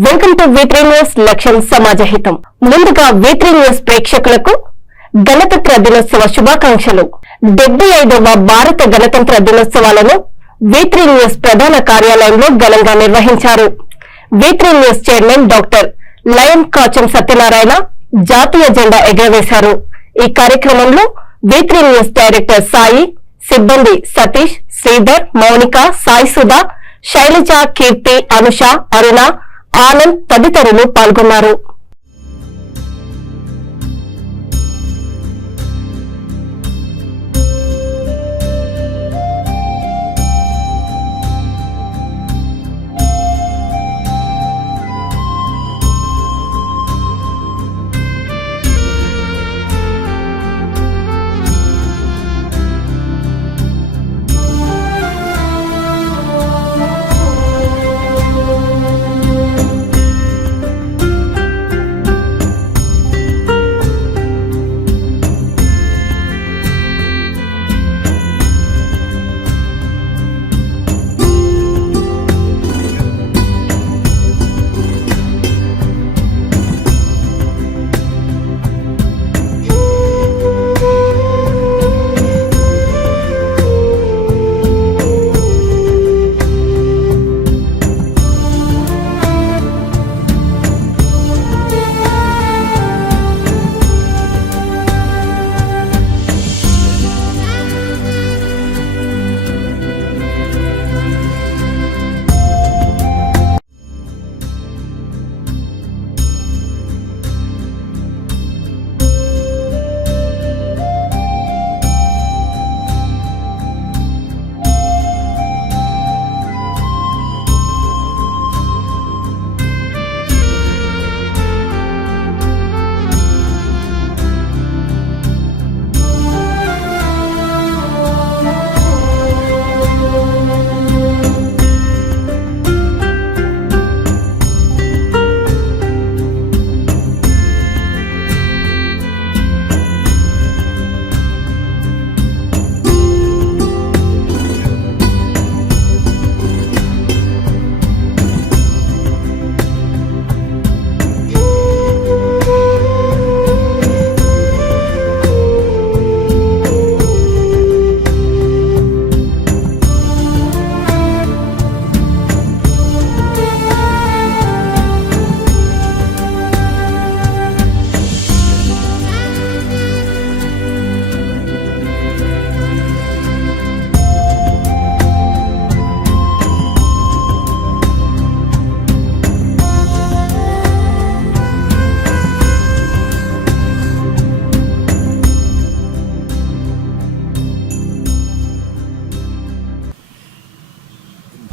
Welcome to V3 news లక్ష్యం సమాజహితం. ముందుగా V3 news ప్రేక్షకులకు గణతంత్ర దినోత్సవ శుభాకాంక్షలు. 75వ భారత గణతంత్ర దినోత్సవాలను V3 న్యూస్ ప్రధాన కార్యాలయంలో ఘనంగా నిర్వహించారు. V3 news chairman doctor lion Kacham Satyanarayana జాతీయ జెండా ఎగురవేశారు. ఈ కార్యక్రమంలో V3 న్యూస్ డైరెక్టర్ సాయి, సిబ్బంది సతీష్, శ్రీధర్, మౌనిక, సాయి సుధా, శైలజ, కీర్తి, అనుష, అరుణ, ఆనంద్ తదితరులు పాల్గొన్నారు.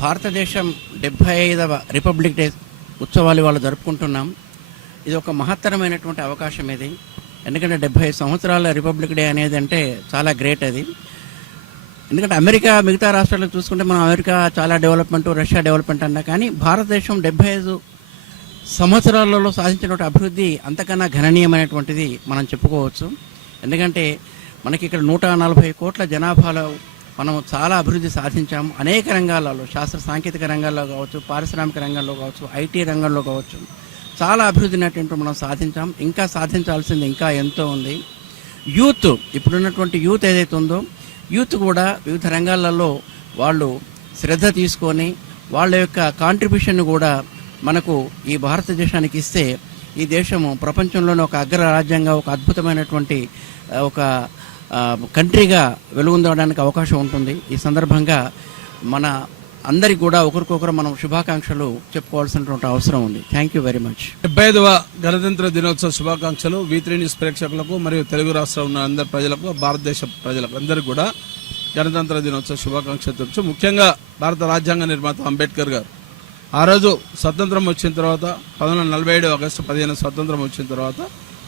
భారతదేశం 75వ రిపబ్లిక్ డే ఉత్సవాలు వాళ్ళు జరుపుకుంటున్నాం. ఇది ఒక మహత్తరమైనటువంటి అవకాశం. ఇది ఎందుకంటే 75 సంవత్సరాల రిపబ్లిక్ డే అనేది అంటే చాలా గ్రేట్. అది ఎందుకంటే అమెరికా మిగతా రాష్ట్రాల్లో చూసుకుంటే మనం అమెరికా చాలా డెవలప్మెంట్, రష్యా డెవలప్మెంట్ అన్నా కానీ భారతదేశం 75 సంవత్సరాలలో సాధించినటువంటి అభివృద్ధి అంతకన్నా గణనీయమైనటువంటిది మనం చెప్పుకోవచ్చు. ఎందుకంటే మనకి ఇక్కడ 140 కోట్ల జనాభాలో మనం చాలా అభివృద్ధి సాధించాం. అనేక రంగాలలో, శాస్త్ర సాంకేతిక రంగాల్లో కావచ్చు, పారిశ్రామిక రంగంలో కావచ్చు, ఐటీ రంగంలో కావచ్చు, చాలా అభివృద్ధిని మనం సాధించాం. ఇంకా సాధించాల్సింది ఇంకా ఎంతో ఉంది. యూత్, ఇప్పుడున్నటువంటి యూత్ ఏదైతే ఉందో, యూత్ కూడా వివిధ రంగాలలో వాళ్ళు శ్రద్ధ తీసుకొని వాళ్ళ యొక్క కాంట్రిబ్యూషన్ కూడా మనకు ఈ భారతదేశానికి ఇస్తే ఈ దేశము ప్రపంచంలోనే ఒక అగ్ర రాజ్యంగా, ఒక అద్భుతమైనటువంటి ఒక కంట్రీగా వెలుగొందడానికి అవకాశం ఉంటుంది. ఈ సందర్భంగా మన అందరికి కూడా ఒకరికొకరు మనం శుభాకాంక్షలు చెప్పుకోవాల్సినటువంటి అవసరం ఉంది. Thank you very much. 75వ గణతంత్ర దినోత్సవ శుభాకాంక్షలు V3 న్యూస్ ప్రేక్షకులకు మరియు తెలుగు రాష్ట్రంలో ఉన్న అందరి ప్రజలకు, భారతదేశ ప్రజలకు అందరికీ కూడా గణతంత్ర దినోత్సవ శుభాకాంక్షలు తెలుసు. ముఖ్యంగా భారత రాజ్యాంగ నిర్మాత అంబేద్కర్ గారు ఆ రోజు స్వతంత్రం వచ్చిన తర్వాత 1947 ఆగస్టు 15 స్వతంత్రం వచ్చిన తర్వాత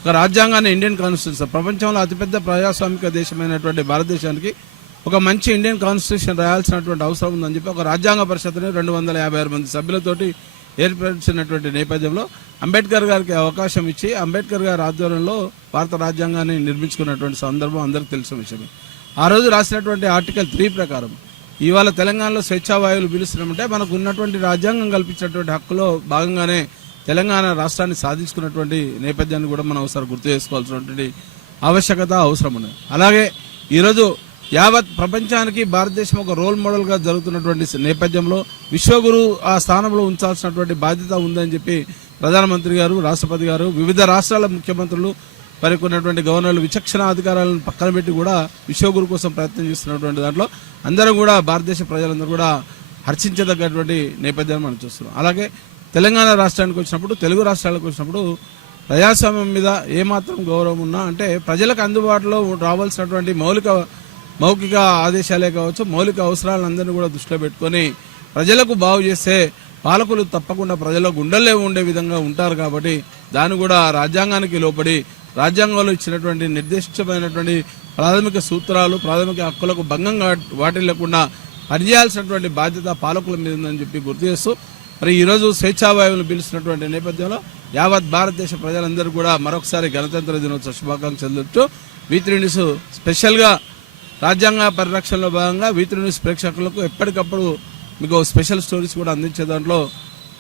ఒక రాజ్యాంగాన్ని, ఇండియన్ కాన్స్టిట్యూషన్, ప్రపంచంలో అతిపెద్ద ప్రజాస్వామిక దేశమైనటువంటి భారతదేశానికి ఒక మంచి ఇండియన్ కాన్స్టిట్యూషన్ రాయాల్సినటువంటి అవసరం ఉందని చెప్పి ఒక రాజ్యాంగ పరిషత్ని 256 మంది సభ్యులతోటి ఏర్పరిచినటువంటి నేపథ్యంలో అంబేద్కర్ గారికి అవకాశం ఇచ్చి అంబేద్కర్ గారి ఆధ్వర్యంలో భారత రాజ్యాంగాన్ని నిర్మించుకున్నటువంటి సందర్భం అందరికీ తెలిసిన విషయమే. ఆ రోజు రాసినటువంటి ఆర్టికల్ 3 ప్రకారం ఇవాళ తెలంగాణలో స్వేచ్ఛావాయువులు పిలుస్తున్నామంటే మనకు ఉన్నటువంటి రాజ్యాంగం కల్పించినటువంటి హక్కులో భాగంగానే తెలంగాణ రాష్ట్రాన్ని సాధించుకున్నటువంటి నేపథ్యాన్ని కూడా మనం ఒకసారి గుర్తు చేసుకోవాల్సినటువంటి ఆవశ్యకత అవసరం ఉన్నది. అలాగే ఈరోజు యావత్ ప్రపంచానికి భారతదేశం ఒక రోల్ మోడల్గా జరుగుతున్నటువంటి నేపథ్యంలో విశ్వగురు ఆ స్థానంలో ఉంచాల్సినటువంటి బాధ్యత ఉందని చెప్పి ప్రధానమంత్రి గారు, రాష్ట్రపతి గారు, వివిధ రాష్ట్రాల ముఖ్యమంత్రులు, వారికి ఉన్నటువంటి గవర్నర్లు విచక్షణ అధికారాలను పక్కన పెట్టి కూడా విశ్వగురు కోసం ప్రయత్నం చేస్తున్నటువంటి దాంట్లో అందరూ కూడా భారతదేశ ప్రజలందరూ కూడా హర్షించదగ్గటువంటి నేపథ్యాన్ని మనం చూస్తున్నాం. అలాగే తెలంగాణ రాష్ట్రానికి వచ్చినప్పుడు, తెలుగు రాష్ట్రాలకు వచ్చినప్పుడు ప్రజాస్వామ్యం మీద ఏమాత్రం గౌరవం ఉన్నా అంటే ప్రజలకు అందుబాటులో రావాల్సినటువంటి మౌఖిక ఆదేశాలే కావచ్చు, మౌలిక అవసరాలందరినీ కూడా దృష్టిలో పెట్టుకొని ప్రజలకు బాగు చేస్తే పాలకులు తప్పకుండా ప్రజల గుండెల్లో ఉండే విధంగా ఉంటారు. కాబట్టి దాన్ని కూడా రాజ్యాంగానికి లోపడి రాజ్యాంగంలో ఇచ్చినటువంటి నిర్దిష్టమైనటువంటి ప్రాథమిక సూత్రాలు, ప్రాథమిక హక్కులకు భంగంగా వాటిల్లకుండా పనిచేయాల్సినటువంటి బాధ్యత పాలకుల మీద ఉందని చెప్పి గుర్తు చేస్తూ మరి ఈరోజు స్వేచ్ఛావాయువులు పిలుస్తున్నటువంటి నేపథ్యంలో యావత్ భారతదేశ ప్రజలందరూ కూడా మరొకసారి గణతంత్ర దినోత్సవ శుభాకాంక్షలు తెలుపుతూ V3 న్యూస్ స్పెషల్గా రాజ్యాంగ పరిరక్షణలో భాగంగా V3 న్యూస్ ప్రేక్షకులకు ఎప్పటికప్పుడు మీకు స్పెషల్ స్టోరీస్ కూడా అందించే దాంట్లో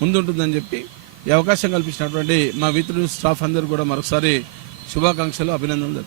ముందుంటుందని చెప్పి ఈ అవకాశం కల్పించినటువంటి మా V3 న్యూస్ స్టాఫ్ అందరూ కూడా మరొకసారి శుభాకాంక్షలు, అభినందనలు.